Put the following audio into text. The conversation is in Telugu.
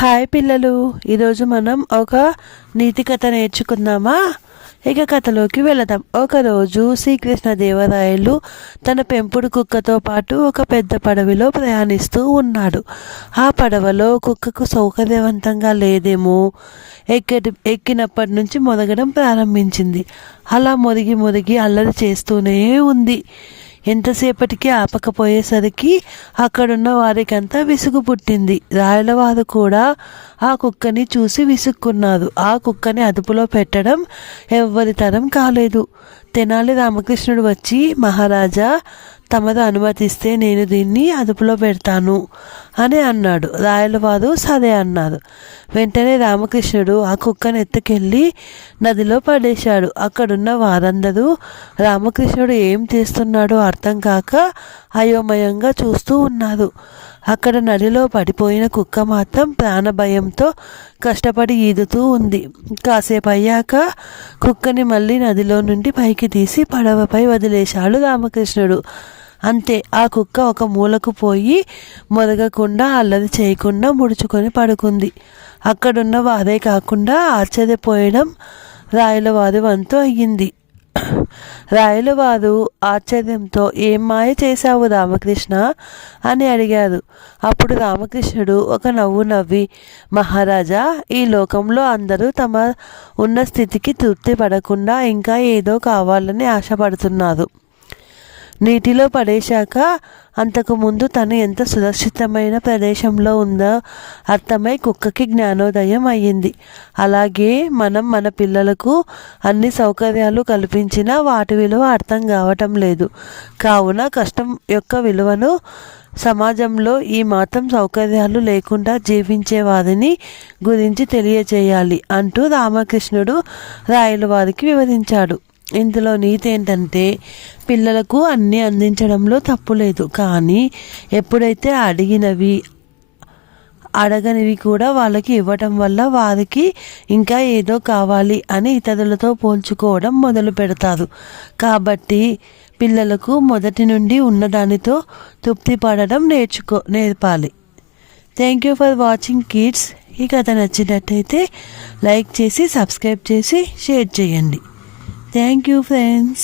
హాయ్ పిల్లలు, ఈరోజు మనం ఒక నీతి కథ నేర్చుకుందామా? ఇక కథలోకి వెళదాం. ఒకరోజు శ్రీకృష్ణదేవరాయలు తన పెంపుడు కుక్కతో పాటు ఒక పెద్ద పడవలో ప్రయాణిస్తూ ఉన్నాడు. ఆ పడవలో కుక్కకు సౌకర్యవంతంగా లేదేమో, ఎక్కినప్పటి నుంచి మొరగడం ప్రారంభించింది. అలా మొరిగి అల్లరి చేస్తూనే ఉంది. ఎంతసేపటికి ఆపకపోయేసరికి అక్కడున్న వారికంతా విసుగు పుట్టింది. రాయలవారు కూడా ఆ కుక్కని చూసి విసుక్కున్నారు. ఆ కుక్కని అదుపులో పెట్టడం ఎవ్వరి తరం కాలేదు. తెనాలి రామకృష్ణుడు వచ్చి, మహారాజా, తమరు అనుమతిస్తే నేను దీన్ని అదుపులో పెడతాను అని అన్నాడు. రాయలవారు సరే అన్నారు. వెంటనే రామకృష్ణుడు ఆ కుక్కను ఎత్తుకెళ్ళి నదిలో పడేశాడు. అక్కడున్న వారందరూ రామకృష్ణుడు ఏం చేస్తున్నాడో అర్థం కాక అయోమయంగా చూస్తూ ఉన్నారు. అక్కడ నదిలో పడిపోయిన కుక్క మాత్రం ప్రాణభయంతో కష్టపడి ఈదుతూ ఉంది. కాసేపు అయ్యాక కుక్కని మళ్ళీ నదిలో నుండి పైకి తీసి పడవపై వదిలేశాడు రామకృష్ణుడు. అంతే, ఆ కుక్క ఒక మూలకు పోయి మొరగకుండా అల్లరి చేయకుండా ముడుచుకొని పడుకుంది. అక్కడున్న వారే కాకుండా ఆశ్చర్యపోయడం రాయలవారి వంతు అయ్యింది. రాయలవారు ఆశ్చర్యంతో, ఏం మాయ చేశావు రామకృష్ణ అని అడిగారు. అప్పుడు రామకృష్ణుడు ఒక నవ్వు నవ్వి, మహారాజా, ఈ లోకంలో అందరూ తమ ఉన్న స్థితికి తృప్తి పడకుండా ఇంకా ఏదో కావాలని ఆశపడుతున్నారు. నీటిలో పడేశాక అంతకుముందు తను ఎంత సురక్షితమైన ప్రదేశంలో ఉందో అర్థమై కుక్కకి జ్ఞానోదయం అయ్యింది. అలాగే మనం మన పిల్లలకు అన్ని సౌకర్యాలు కల్పించినా వాటి విలువ అర్థం కావటం లేదు. కావున కష్టం యొక్క విలువను, సమాజంలో ఈ మాత్రం సౌకర్యాలు లేకుండా జీవించే వారిని గురించి తెలియజేయాలి అంటూ రామకృష్ణుడు రాయలవారికి వివరించాడు. ఇందులో నీతి ఏంటంటే, పిల్లలకు అన్నీ అందించడంలో తప్పు లేదు, కానీ ఎప్పుడైతే అడగనివి కూడా వాళ్ళకి ఇవ్వటం వల్ల వారికి ఇంకా ఏదో కావాలి అని ఇతరులతో పోల్చుకోవడం మొదలు పెడతారు. కాబట్టి పిల్లలకు మొదటి నుండి ఉన్నదానితో తృప్తి పడడం నేర్పాలి. Thank you for watching kids. ఈ కథ నచ్చినట్టయితే లైక్ చేసి, సబ్స్క్రైబ్ చేసి, షేర్ చేయండి. Thank you, friends.